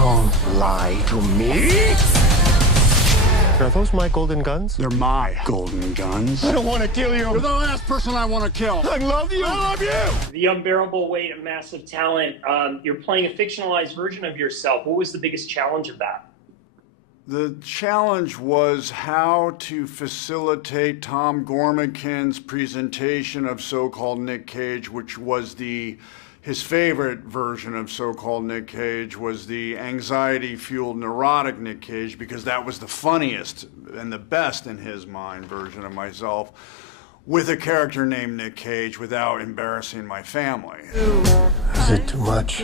Don't lie to me! Are those my golden guns? They're my golden guns. I don't want to kill you. You're the last person I want to kill. I love you. I love you. The unbearable weight of massive talent. You're playing a fictionalized version of yourself. What was the biggest challenge of that? The challenge was how to facilitate Tom Gormican's presentation of so-called Nick Cage, which was his favorite version of so-called Nick Cage was the anxiety-fueled neurotic Nick Cage, because that was the funniest and the best in his mind version of myself, with a character named Nick Cage without embarrassing my family. Is it too much?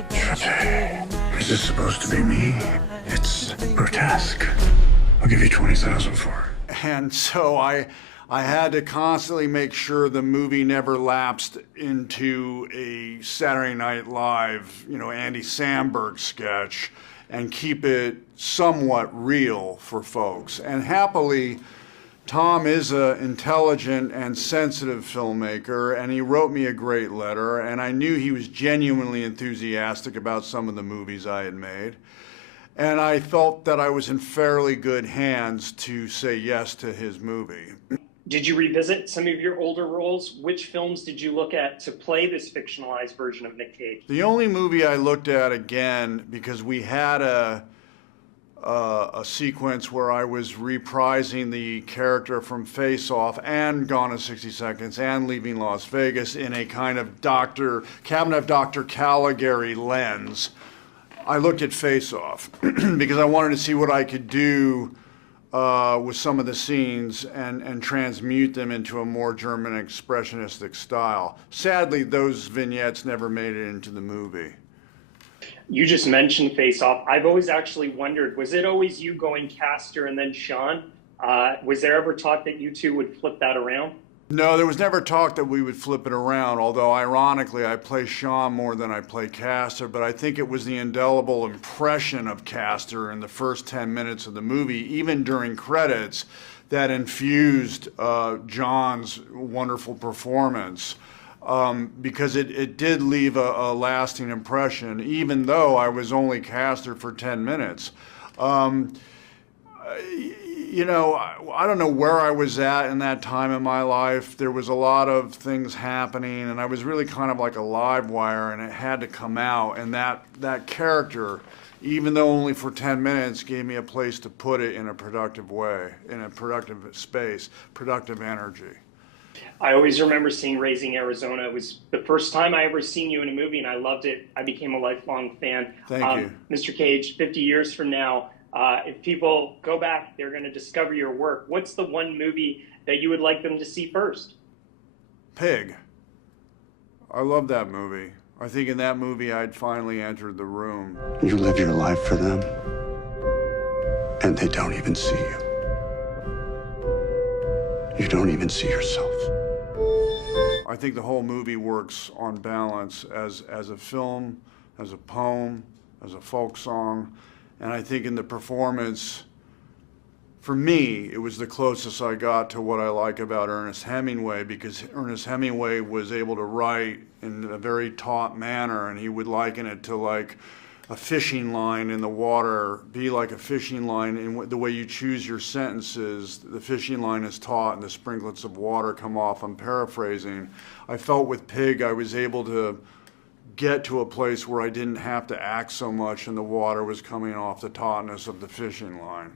Is this supposed to be me? It's grotesque. I'll give you 20,000 for it. And so I had to constantly make sure the movie never lapsed into a Saturday Night Live, Andy Samberg sketch, and keep it somewhat real for folks. And happily, Tom is an intelligent and sensitive filmmaker, and he wrote me a great letter, and I knew he was genuinely enthusiastic about some of the movies I had made. And I felt that I was in fairly good hands to say yes to his movie. Did you revisit some of your older roles? Which films did you look at to play this fictionalized version of Nick Cage? The only movie I looked at again, because we had a sequence where I was reprising the character from Face Off and Gone in 60 Seconds and Leaving Las Vegas in a kind of Cabinet of Dr. Caligari lens. I looked at Face Off because I wanted to see what I could do with some of the scenes and transmute them into a more German expressionistic style. Sadly, those vignettes never made it into the movie. You just mentioned Face Off. I've always actually wondered, was it always you going Castor and then Sean? Was there ever talk that you two would flip that around? No, there was never talk that we would flip it around, although ironically I play Sean more than I play Castor, but I think it was the indelible impression of Castor in the first 10 minutes of the movie, even during credits, that infused John's wonderful performance. Because it did leave a lasting impression, even though I was only Castor for 10 minutes. I don't know where I was at in that time in my life. There was a lot of things happening, and I was really kind of like a live wire, and it had to come out. And that character, even though only for 10 minutes, gave me a place to put it in a productive way, in a productive space, productive energy. I always remember seeing Raising Arizona. It was the first time I ever seen you in a movie, and I loved it. I became a lifelong fan. Thank you. Mr. Cage, 50 years from now, if people go back, they're going to discover your work. What's the one movie that you would like them to see first? Pig. I love that movie. I think in that movie I'd finally entered the room. You live your life for them, and they don't even see you. You don't even see yourself. I think the whole movie works on balance as a film, as a poem, as a folk song. And I think in the performance, for me, it was the closest I got to what I like about Ernest Hemingway, because Ernest Hemingway was able to write in a very taut manner, and he would liken it to like a fishing line in the water, be like a fishing line in the way you choose your sentences. The fishing line is taut and the sprinklets of water come off. I'm paraphrasing. I felt with Pig I was able to get to a place where I didn't have to act so much and the water was coming off the tautness of the fishing line.